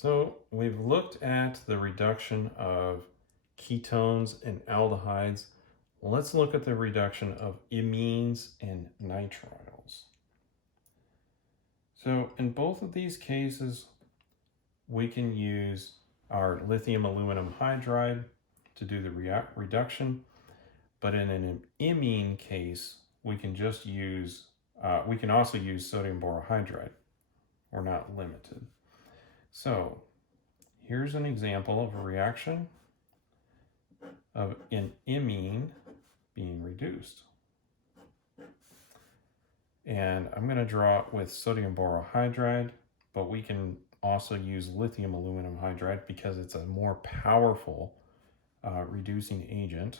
So we've looked at the reduction of ketones and aldehydes. Let's look at the reduction of imines and nitriles. So in both of these cases, we can use our lithium aluminum hydride to do the reduction. But in an imine case, we can just use, we can also use sodium borohydride. We're not limited. So here's an example of a reaction of an imine being reduced. And I'm going to draw it with sodium borohydride, but we can also use lithium aluminum hydride because it's a more powerful reducing agent.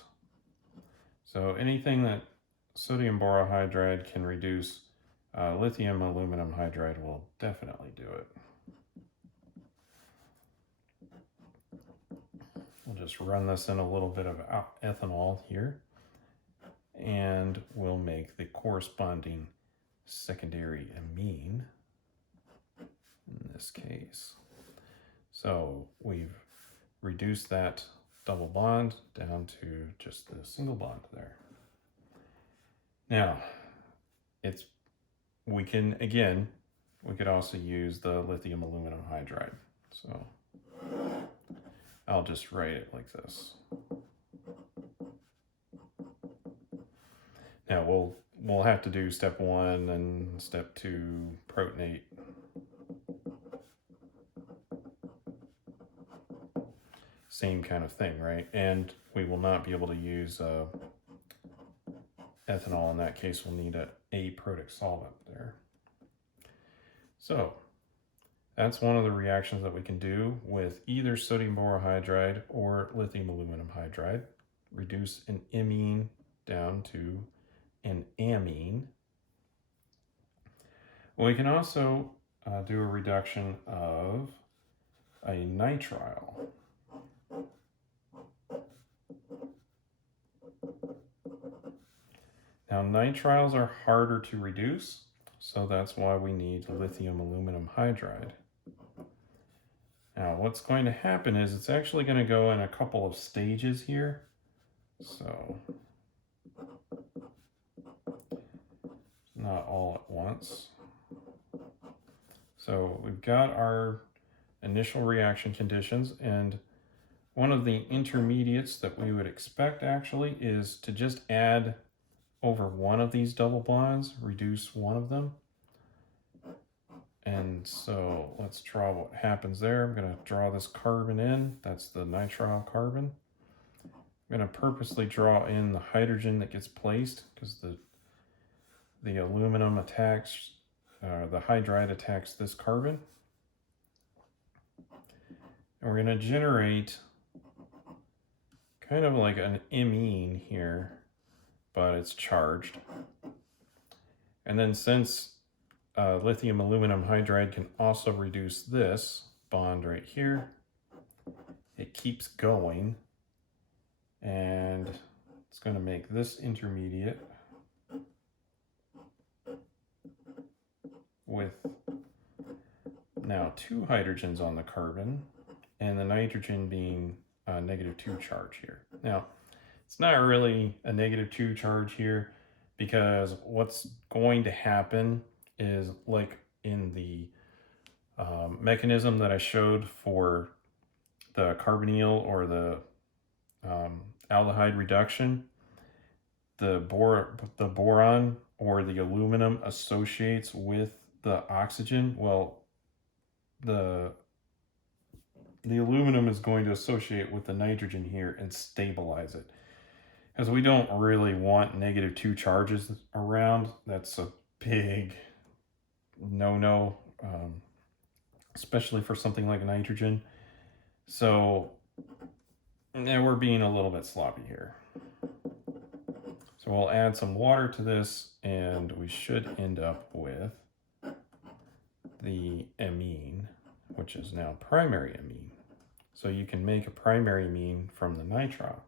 So anything that sodium borohydride can reduce, lithium aluminum hydride will definitely do it. We'll just run this in a little bit of ethanol here, and we'll make the corresponding secondary amine in this case. So we've reduced that double bond down to just the single bond there. Now, we could also use the lithium aluminum hydride. So I'll just write it like this. Now we'll have to do step 1 and step 2 protonate. Same kind of thing, right? And we will not be able to use ethanol. In that case, we'll need a aprotic solvent there. So that's one of the reactions that we can do with either sodium borohydride or lithium aluminum hydride. Reduce an imine down to an amine. We can also do a reduction of a nitrile. Now, nitriles are harder to reduce, so that's why we need lithium aluminum hydride. Now, what's going to happen is it's actually going to go in a couple of stages here. So, not all at once. So we've got our initial reaction conditions, and one of the intermediates that we would expect actually is to just add over one of these double bonds, reduce one of them. And so let's draw what happens there. I'm going to draw this carbon in. That's the nitrile carbon. I'm going to purposely draw in the hydrogen that gets placed because the aluminum attacks, the hydride attacks this carbon. And we're going to generate kind of like an imine here, but it's charged. And then since lithium aluminum hydride can also reduce this bond right here, it keeps going, and it's going to make this intermediate with now 2 hydrogens on the carbon, and the nitrogen being a -2 charge here. Now, it's not really a -2 charge here, because what's going to happen is, like in the mechanism that I showed for the carbonyl or the aldehyde reduction, the boron or the aluminum associates with the oxygen. Well, the aluminum is going to associate with the nitrogen here and stabilize it. Because we don't really want -2 charges around. That's a big no-no, especially for something like nitrogen. So we're being a little bit sloppy here. So we'll add some water to this, and we should end up with the amine, which is now primary amine. So you can make a primary amine from the nitrile.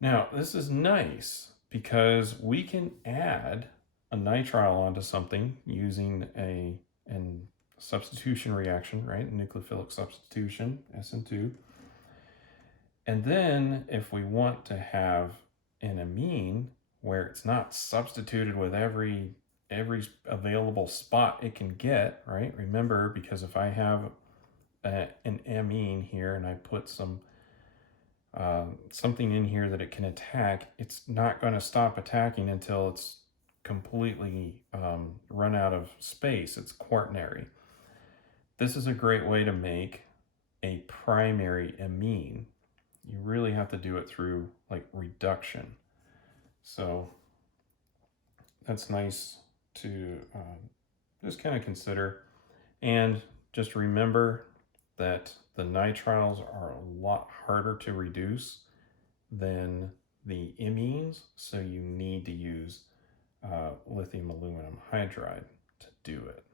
Now, this is nice because we can add a nitrile onto something using and substitution reaction, right? Nucleophilic substitution, SN2. And then if we want to have an amine where it's not substituted with every available spot it can get, right? Remember, because if I have an amine here and I put some something in here that it can attack, it's not going to stop attacking until it's completely run out of space. It's quaternary. This is a great way to make a primary amine. You really have to do it through like reduction. So that's nice to just kind of consider. And just remember that the nitriles are a lot harder to reduce than the imines, so you need to use lithium aluminum hydride to do it.